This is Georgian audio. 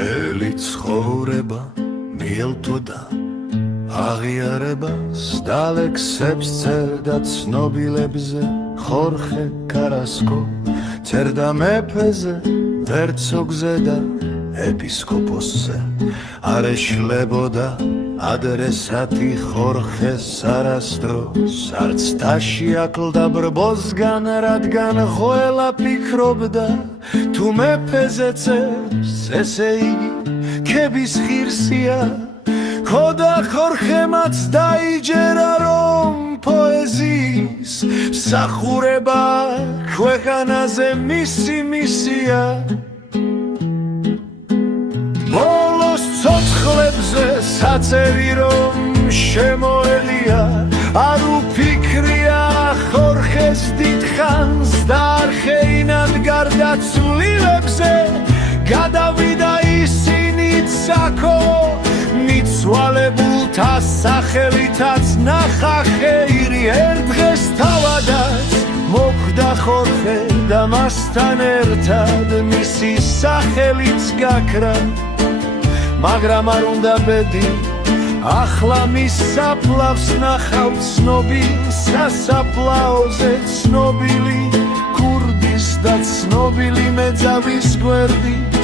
მთელი ცხოვრება მიელთოდა აღიარებას დალექსებს წერდა ცნობილებზე ხორხე კარასკო წერდა მეფეზე ჰერცოგზე და ეპისკოპოსზე არ ეშლებოდა ადრესატი ხორხეს არასდროს არც დაშიაკლდა ბრბოსგან რადგან ყველა ფიქრობდა თუ მეფეზე წერს ესე იგი ქების ღირსია ხოდა ხორხემაც დაიჯერა რომ პოეზიის მსახურება ქვეყანაზე მისი მისია ბოლოს ცოცხლებზე საწერი რომ შემოელია არ უფიქრია ხორხეს დიდხანს და არხეინად გარდაცვლილებზე გადავიდა ისინი ცაკო მიცვალებულთა სახელითაც ნახა ხეირი ერთ დღეს თავადაც მოხვდა ხორხე და მასთან ერთად მისი სახელიც გაქრა მაგრამ არ უნდა ბედი ახლა მის საფლავს ნახავ ცნობილ სასაფლაოზე ცნობილი ქურდის და ცნობილი მეძავის გვერდი